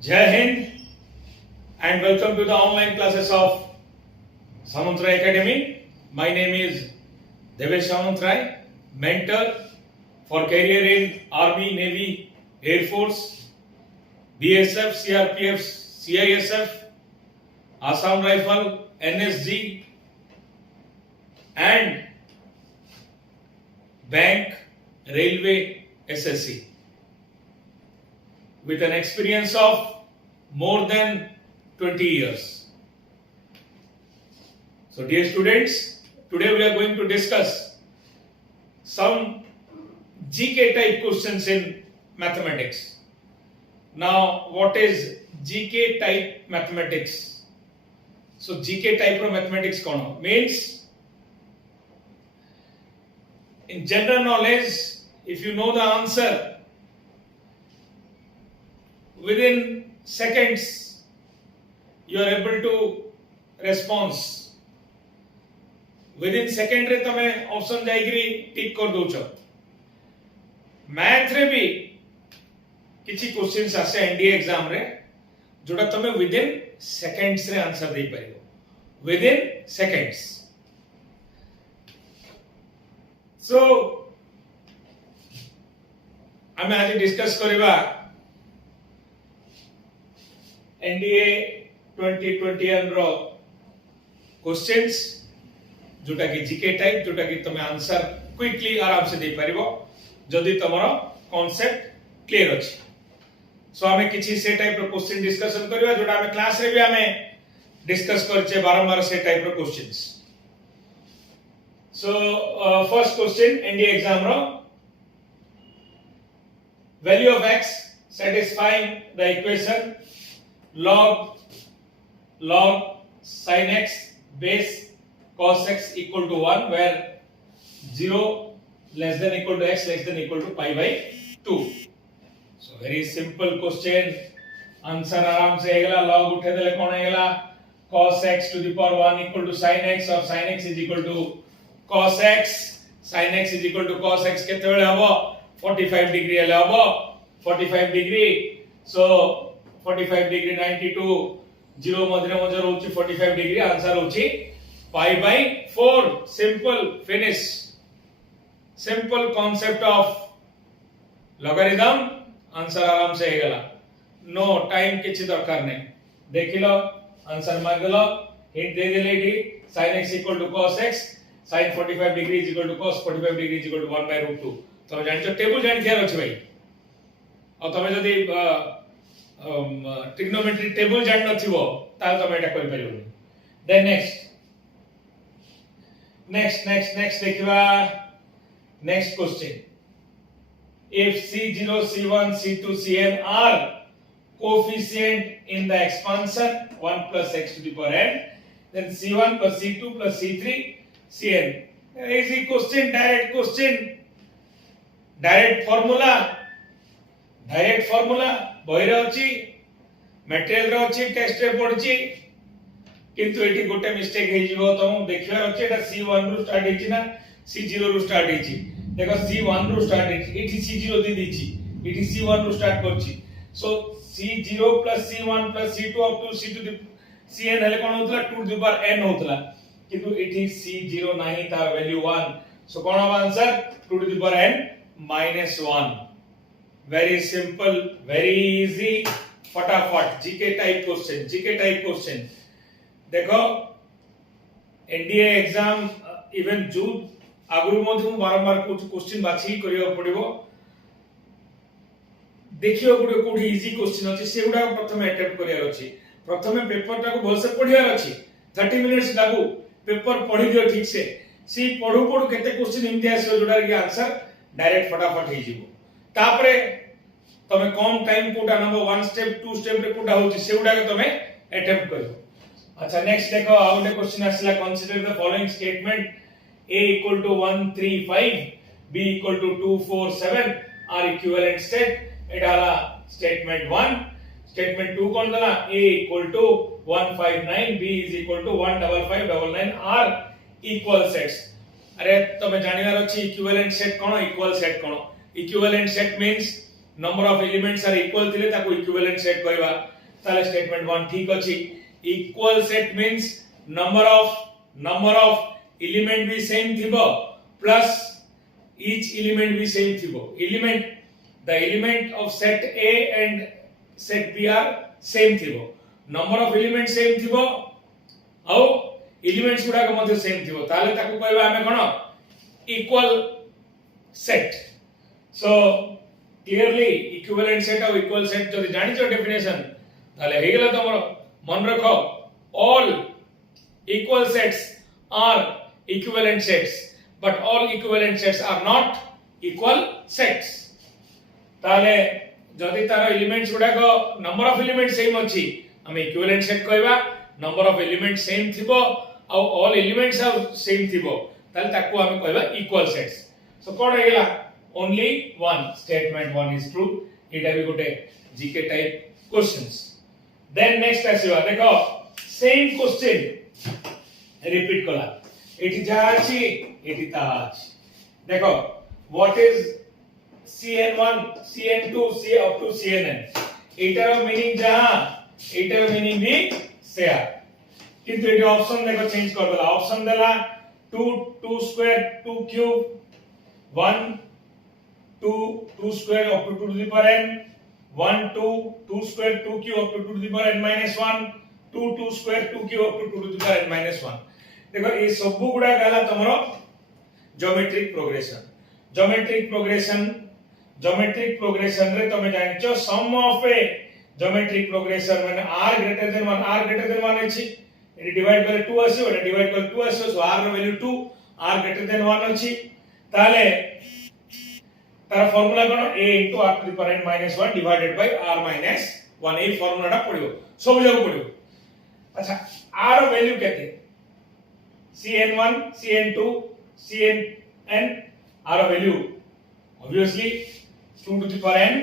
Jai Hind and welcome to the online classes of Samantrai Academy. My name is Devesh Samantrai, mentor for career in Army, Navy, Air Force, BSF, CRPF, CISF, Assam Rifle, NSG and Bank, Railway, SSC with an experience of more than 20 years. So dear students, today we are going to discuss some GK type questions in mathematics. Now what is GK type mathematics? So GK type of mathematics kono means in general knowledge, if you know the answer within seconds you are able to response. Within second रे तमे option जाइकरी टिक कर दोछ. Math रे भी किछि questions आसे NDA exam रे जोटा तमे विदिन सेकंड्स रे आंसर दे परिबो. Within seconds. सो आमे आज डिस्कस करबा एनडीए 2021 रो क्वेश्चंस जोटा कि जीके टाइप जोटा कि तमे आंसर क्विकली आराम से दे परिबो जदी तमरो कांसेप्ट क्लियर अछि. सो हमें किछि से टाइप रो क्वेश्चन डिस्कशन करबा जोटा हमें क्लास रे भी हमें डिस्कस करछे बारंबार से टाइप रो questions. So first question NDA exam रो value of x satisfying the equation log sin x base cos x equal to 1 where 0 less than equal to x less than equal to pi by 2. So very simple question. Answer आराम से हेगला. log उठे देले कोन हेगला cos x to the power 1 equal to sin x और sin x is equal to cos x. sin x is equal to cos x केते बेले हबो 45 degree हेले हबो 45 डिग्री. So 45 डिग्री 92 0 मधरे मधरे होची 45 डिग्री. आंसर होची pi by 4. Simple finish. Simple concept of logarithm. Answer आराम से हेगला. नो टाइम किछि दरकार नै. देखिलो आंसर मागलो हिंट दे देले D sin x equal to cos x sin 45 degree is equal to cos 45 degree is equal to 1 by root 2. तमे जानछो table जानि थियार अछि भाई. और तमे जदी ट्रिग्नोमेट्री टेबल जानि नथिबो ताल तमे एटा करि परिबो. देन नेक्स्ट देखिबा next question. If C0 C1 C2 Cn are coefficient in the expansion 1 plus x to the power n, then C1 plus C2 plus C3 Cn. Easy question, direct question, direct formula बहिरे अछि material रो अछि test रे पढछि किंतु एठी गोटे mistake हे जिवो तम देखिबार अछि एटा C1 रो स्टार्ट हेछि ना C0 रो स्टार्ट हेछि. देखो C1 रो स्टार्ट हेछि एठी C0 दे दिछि एठी C1 रो स्टार्ट करछि. सो C0 plus C1 plus C2 up to C to the Cn हेले कोन होतला 2 to the power n होतला किंतु एठी C0 नाही तार वैल्यू 1. सो कोन अब answer 2 to the power n minus 1. Very simple, very easy. फटाफट जीके टाइप क्वेश्चन. देखो एनडीए एग्जाम इवन जो आगुर मधु बारंबार कुछ क्वेश्चन बाछि करियो पड़िबो. देखियो गुडे कोठी इजी क्वेश्चन अछि सेउडा प्रथमे अटेम्प्ट करियार अछि. प्रथमे पेपर टाको भलसे पढियार अछि. 30 मिनिट्स लागू पेपर पढि दियो ठीक से. सी पढु केते क्वेश्चन इमति आसीबो जोडा के आंसर डायरेक्ट फटाफट हे जिवो. तापरे तमे कम टाइम कोटा नबो 1 स्टेप 2 स्टेप रे कोटा होची सेउडा के तमे अटेम्प्ट करियो. अच्छा नेक्स्ट देखो आउटे क्वेश्चन आसला. Consider the following statement a equal to 1 3 5 b equal to 2 4 7 are equivalent state. एडाला स्टेटमेंट 1. स्टेटमेंट 2 कोन दला a equal to 159 b is equal to 15599 are equal sets. अरे तमे जानिवार अछि इक्विवेलेंट सेट कोन इक्वल सेट कोन. Equivalent set means number of elements are equal थिले ताको इक्विवेलेंट सेट कहबा ताले स्टेटमेंट 1 ठीक अछि equal set means number of element भी सेम थिबो प्लस each element भी सेम थिबो the element of set A and set B are same थिबो नंबर ऑफ एलिमेंट सेम थिबो आउ एलिमेंट्स गुडा को मध्ये सेम थिबो ताले ताको कहबा हमें कोन equal set so clearly equivalent set और इक्वल सेट जदि जानि छ डेफिनेशन ताले हे गेला तमरो मन रखो all equal sets are equivalent sets but all equivalent sets are not equal sets ताले जदि तार एलिमेंट्स गुडा को नंबर ऑफ एलिमेंट सेम अछि हम इक्विवेलेंट सेट कहबा नंबर ऑफ एलिमेंट सेम थिबो और ऑल एलिमेंट्स आर सेम थिबो ताले ताको हम कहबा इक्वल सेट्स सो कोन हेला only one statement 1 is true एटा भी गोटे GK type questions then next आसीबा देखो सेम क्वेश्चन रिपीट कला एटी जा अछि एटी ता अछि देखो what is cn1 cn2 c up to cnn एटार मीनिंग जहां एटार मीनिंग भी शेयर किंतु एटी ऑप्शन देखो चेंज कर देला ऑप्शन देला 2 2 square 2 cube 1 2 2 square up to 2 to the power n 1 2 2 square 2 cube up to 2 to the power n minus 1 2 2 square 2 cube up to 2 to the power n minus 1 देखो ए सब गुडा गाला तमरो geometric progression रे तमे जानिचो सम of A geometric progression माने r greater than 1 अछि eighty divide करे 2 अछि ओटा divide करे 2 अछि सो r रो वैल्यू 2 r ग्रेटर देन 1 अछि ताले तार formula cone a r to the power n minus 1 divided by r minus 1 ए फार्मूलाटा पडियो सब जगह पडियो अच्छा r रो वैल्यू केते cn1 cn2 cnn r रो value obviously 2 to the power n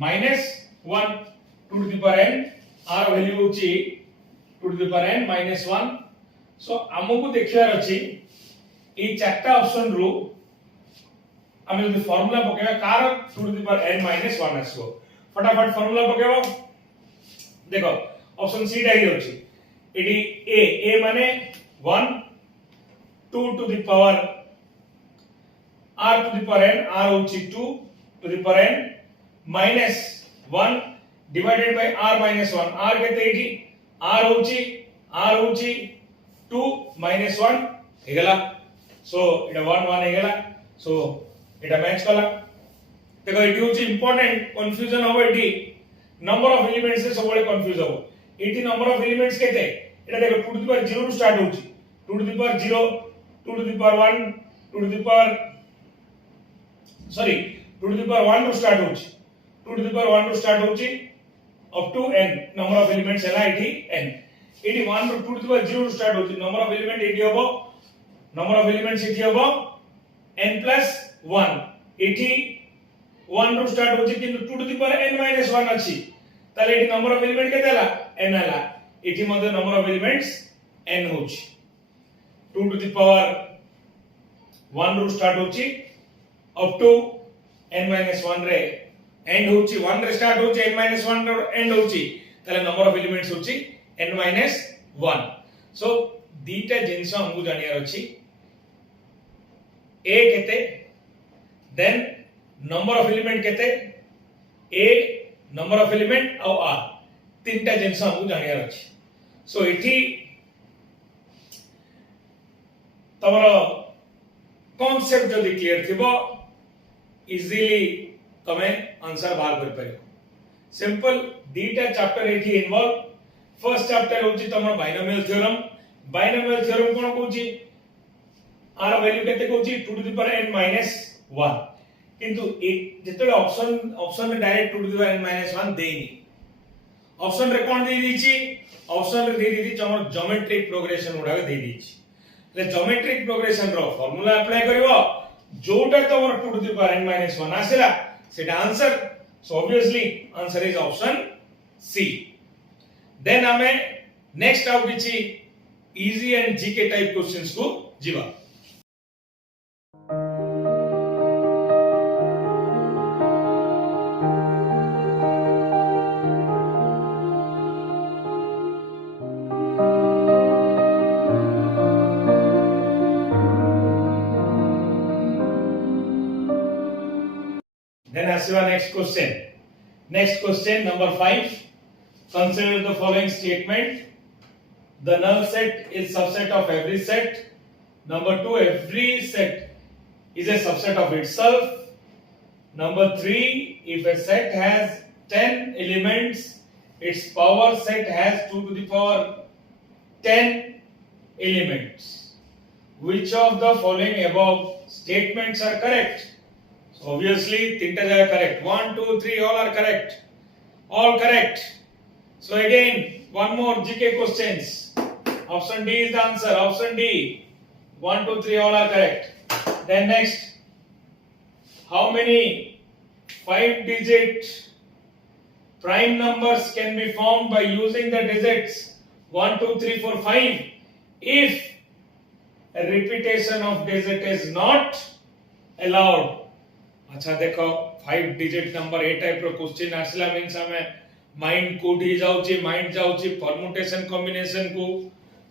minus 1 2 to the power n r value होची 2 to the power n minus 1 सो हमकु देखियार अछि ई चारटा option रो हम जदी formula पकेबा car 2 to the power n minus 1 आसो फटाफट formula पकेबो देखो option C die होची AD a माने 1 2 to the power r to the power n r होची 2 to the power n minus 1 divided by r minus 1 r केते एठी r होची 2 minus 1 हेगला सो एटा 1 1 हेगला सो एटा match कला देखो एठी होची इंपोर्टेंट कंफ्यूजन हो एठी नंबर ऑफ एलिमेंट्स से सबले कंफ्यूज हो एठी नंबर ऑफ एलिमेंट्स केते एटा देखो 2 to the power 0 ରୁ स्टार्ट होची 2 to the power 0 2 to the power 1 2 to the power 2 to the power 1 ରୁ स्टार्ट होची 2 to the power 1 ରୁ स्टार्ट होची up to n number of elements है एठी n एठी 1 ରୁ 2 to the power 0 ରୁ स्टार्ट होची number of element एठी होबो number of elements एठी होबो n plus 1 एठी 1 ରୁ स्टार्ट होची किंतु 2 to the power n minus 1 अछि ताले एठी number of element केते हला n हला एठी मध्ये number of elements n होची 2 to the power 1 ରୁ स्टार्ट होची up to n minus 1 रे एंड होची 1 रे स्टार्ट होची n minus 1 रे एंड होची ताले नंबर ऑफ एलिमेंट्स होची n minus 1 सो दीटा जिंस हमकु जानियार अछि a केते देन नंबर ऑफ एलिमेंट केते a नंबर ऑफ एलिमेंट और r तीनटा जिंस हमकु जानियार अछि सो एठी तमरो कांसेप्ट जदि क्लियर थिबो इजीली तमे आंसर बाहर कर परियो सिंपल दीटा चैप्टर एठी इन्वॉल्व फर्स्ट चैप्टर होची तमरो बाइनोमियल थ्योरम कोन कहूची आर वैल्यू केते कहूची 2 to the power n minus 1 किंतु जेतले ऑप्शन में direct 2 to the power n minus 1 देनी ऑप्शन रे कोन दे दीची ऑप्शन रे दे दीची तमरो ज्योमेट्रिक प्रोग्रेशन उडा दे दीची ले ज्योमेट्रिक प्रोग्रेशन रो फार्मूला अप्लाई करिवो जोटा तमरो 2 to the power n minus 1 आसेला सेटा answer so obviously answer is option C then हमें नेक्स्ट आउ किछि easy and GK type questions को जीवा Then asiva next question. Next question number 5. Consider the following statement. The null set is subset of every set. Number 2, every set is a subset of itself. Number 3, if a set has 10 elements, its power set has 2 to the power 10 elements. Which of the following above statements are correct? So obviously, तीनटा जगह correct. 1, 2, 3 all are correct. All correct. So again, one more GK questions. Option D is the answer. Option D. 1, 2, 3 all are correct. Then next, how many 5-digit prime numbers can be formed by using the digits 1, 2, 3, 4, 5 if a repetition of digit is not allowed? अच्छा देखो 5-digit number ए type रो question आसला means हमें mind कोठी जाउची mind जाउची permutation combination को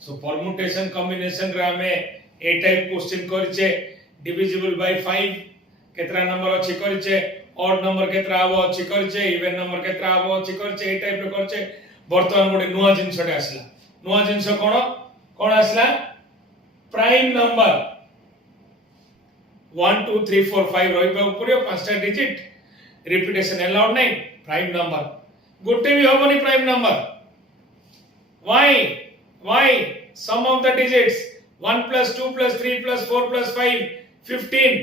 सो permutation combination रे हमें ए टाइप क्वेश्चन करछे डिविजिबल बाय 5 केतरा नंबर अछि करछे ऑड नंबर केतरा आबो अछि करछे इवन नंबर केतरा आबो अछि करछे ए टाइप रो करछे वर्तमान गोटे नुवा जिंसटे आसला नुवा जिंस कोन आसला प्राइम नंबर 1 2 3 4 5 रहिबा उपरे पांचटा डिजिट रिपीटेशन अलाउड नहीं प्राइम नंबर गोटे भी होबनी prime number why sum of the digits 1 plus 2 plus 3 plus 4 plus 5 15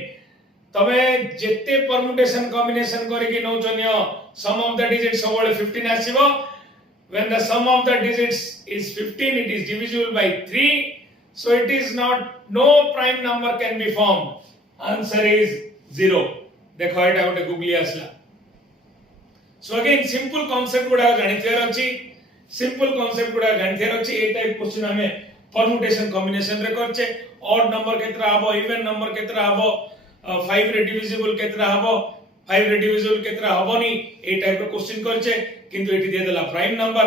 तमे जेते परमुटेशन कॉम्बिनेशन करिके नौचनियो sum of the digits सबले 15 आसीबो when the sum of the digits is 15 it is divisible by 3 so it is not no prime number can be formed answer is 0 देखो एटा गोटे googly आसला so again simple concept गुडा जानिथियार अछि simple concept गुडा जानिथियार अछि ए type question हमें permutation combination रे करछे odd number केतरा आबो even number केतरा आबो 5 रे डिविजिबल केतरा आबो 5 रे डिविजिबल केतरा हबोनी ए टाइप रो क्वेश्चन करछे किंतु एठी दे देला प्राइम नंबर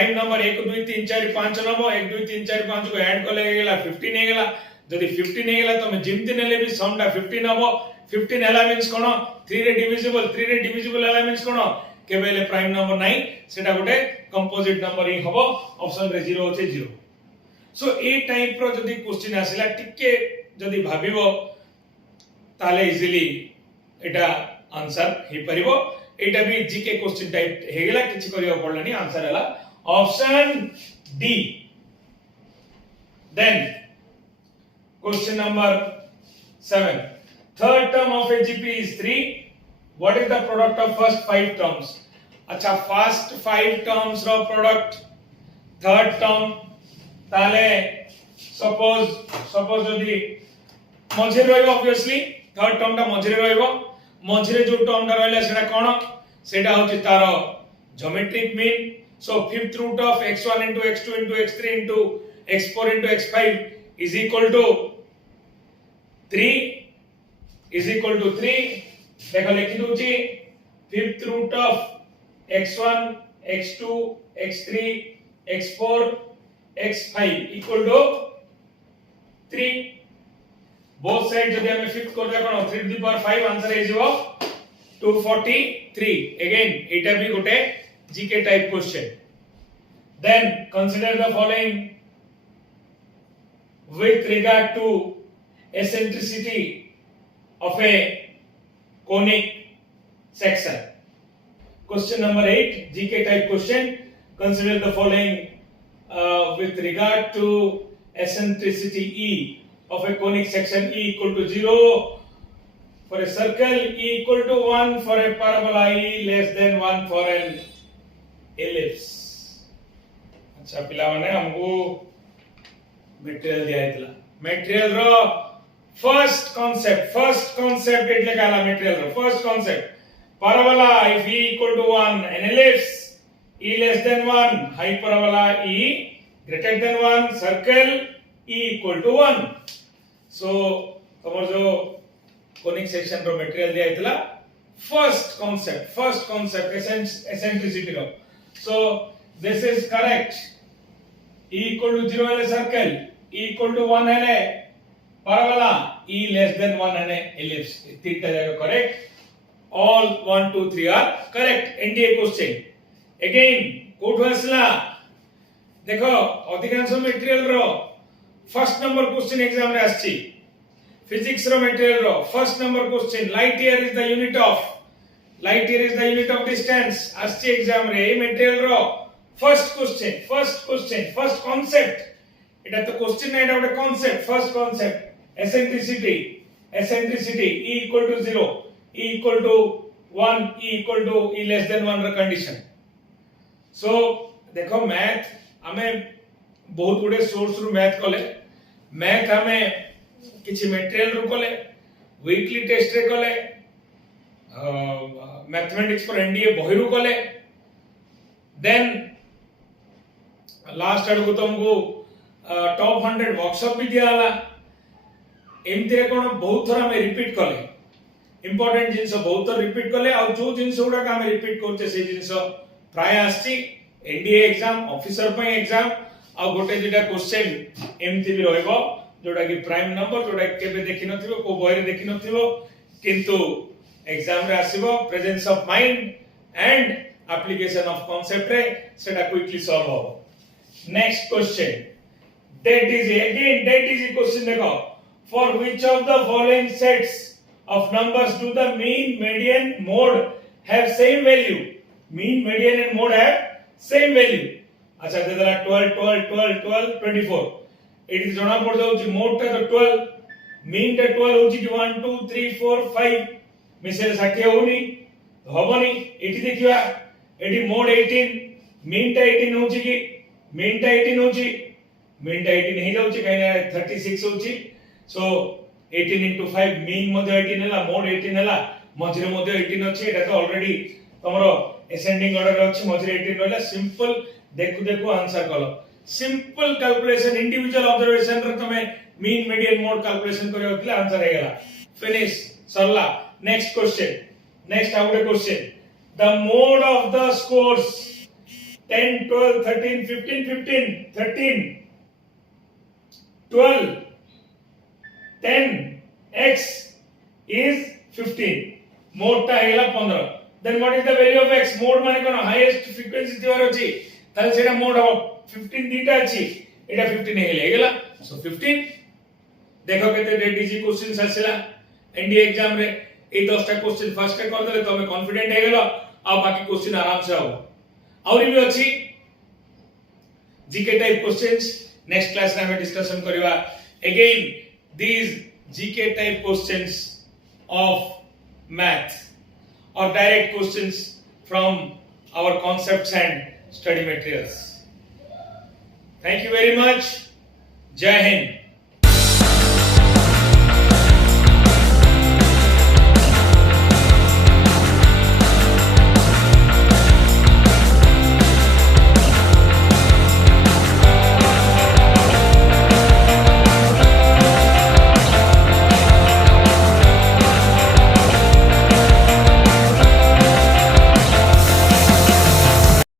1 2 3 4 5 नबो 1 2 3 4 5 को ऐड करले गेला 15 हे गेला जदि 15 हे गेला तमे जिमति नेले भी समडा 15 हबो 15 हला मींस कोन 3 रे डिविजिबल हला मींस कोन केबेले प्राइम नंबर नाही सेटा गोटे कंपोजिट नंबर ही हबो ऑप्शन रे 0 होचे 0 सो ए टाइप रो जदि क्वेश्चन आसिला टिके जदि भाबिबो ताले इजीली एटा आंसर हे परिबो एटा भी जीके क्वेश्चन टाइप हे गेला किछि करियो पडलानी आंसर हला option D then question number 7 third term of a GP is 3 what is the product of first 5 terms अच्छा first 5 terms रो प्रोडक्ट third term ताले सपोज जदि मझे रहइबो ऑब्वियसली थर्ड टर्म ता मझे रहइबो मझे जो टर्म ता रहइला सेटा कोन सेटा होची तारो geometric mean so fifth root of x1 into x2 into x3 into x4 into x5 is equal to 3 देखो लिखि दोची fifth root of x1 x2 x3 x4 x5 equal to 3 both sides जदि हमें फिफ्थ कर दे कोन 3 to the power 5 answer is 243 again एटा भी गोटे GK type question then consider the following with regard to eccentricity of a conic section question number 8 GK type question consider the following with regard to eccentricity E of a conic section E equal to 0 for a circle E equal to 1 for a parabola E less than 1 for an ellipse अच्छा पिला माने हमको material दिया इतला material रो first concept એટલે કાલા material રો first concept parabola if E equal to 1 an ellipse E less than 1 hyperbola E greater than 1 circle E equal to 1 so तमर जो कोनिक सेक्शन रो मटेरियल दिया इतला फर्स्ट कांसेप्ट eccentricity रो so this is correct E equal to 0 है circle E equal to 1 है parabola E less than 1 है ellipse तीनटा जगह correct all 1 2 3 are correct. NDA question again कोठो आसला देखो अधिकांश मटेरियल रो फर्स्ट नंबर क्वेश्चन एग्जाम रे आछि फिजिक्स रो मटेरियल रो first number question light year is the unit of distance आछि एग्जाम रे मटेरियल रो फर्स्ट क्वेश्चन फर्स्ट कांसेप्ट एटा तो क्वेश्चन नै एटा ଗୋଟେ concept first concept eccentricity E equal to 0 E equal to 1 E equal to E less than 1 ର condition so देखो मैथ हमें बहुत गुडे सोर्स रु मैथ कले मैथ हमें किछि मटेरियल रु कले वीकली टेस्ट रे कले मैथमेटिक्स पर एनडीए बही रु कले देन लास्ट आड़ को तुमको टॉप 100 वर्कशॉप भी दिया हला एमती रे कोन बहुत थरा में रिपीट कले इंपोर्टेंट जिंस बहुत थरा रिपीट कले आ जो जिंस उडा का हम रिपीट करते से जिंस प्राय आछि एनडीए एग्जाम ऑफिसर पे एग्जाम आ गोटे दुटा क्वेश्चन एमती भी रहइबो जोटा कि प्राइम नंबर जोटा केबे देखि नथिबो को बही रे देखि नथिबो किंतु एग्जाम रे आसीबो presence of mind and application of concept रे सेटा क्विकली सॉल्व हो next question that is question देखो for which of the following sets of numbers do the mean median mode have same value mean median and mode have same value अच्छा दे दला 12 12 12 12 24 eighty जणा पड़ जाउची mode ता तो 12 मीन ता 12 होची 1 2 3 4 5 मिसेल 60 होनी होबनी एटी देखिबा एटी मोड 18 मीन ता 18 होची कि मीन ता 18 होची मीन ता 18 नहीं जाउची काइना 36 होची सो 18 into 5 मीन मध्ये 18 हला मोड 18 हला मझरे मध्ये 18 अछि एटा तो ऑलरेडी तमरो एसेंडिंग ऑर्डर अछि मझरे 18 रहला सिंपल देखु देखु आंसर कलो सिंपल कैलकुलेशन इंडिविजुअल ऑब्जर्वेशन रे तमे मीन मीडियन मोड कैलकुलेशन करियो कि आंसर हे गेला फिनिश सरला नेक्स्ट क्वेश्चन नेक्स्ट आउट question the mode of the scores 10 12 13 15 15 13 12 10 x is 15 mode ता हे गेला 15 then what is the value of x mode माने कोन हाईएस्ट फ्रीक्वेंसी दिवार अछि ताले सेटा मोड हो 15 दीटा अछि एटा 15 हे गेला सो 15 देखो केते डेट इजी क्वेश्चंस आसिला एनडीए एग्जाम रे ए 10 टा क्वेश्चन फर्स्ट टे कर देले तमे कॉन्फिडेंट हे गेलो आ बाकी क्वेश्चन आराम से हो और भी अछि GK type questions next class में हम डिस्कशन करबा again these GK type questions of math or direct questions from our concepts and study materials. Thank you very much. Jai Hind.